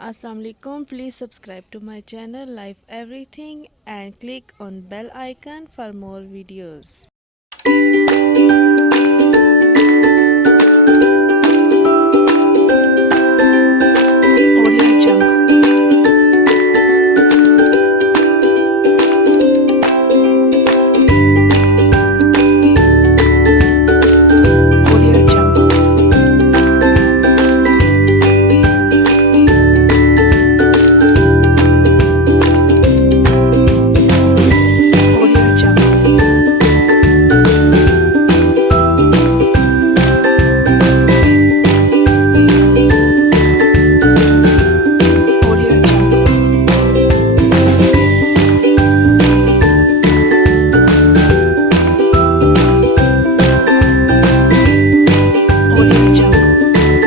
Assalamu alaikum. Please subscribe to my channel Life Everything and click on bell icon for more videos. Audio Jungle. Audio Jungle. Audio Jungle. Audio Jungle. Audio Jungle. Audio Jungle.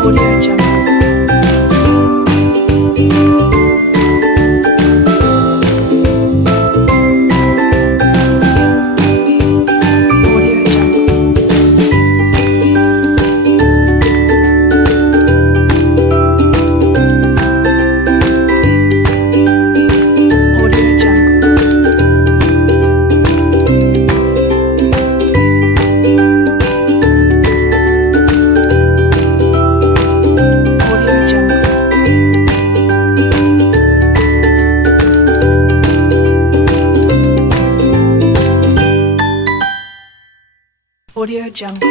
Audio Jungle. Audio Jungle. Audio Jungle. Audio Jungle. Audio Jungle.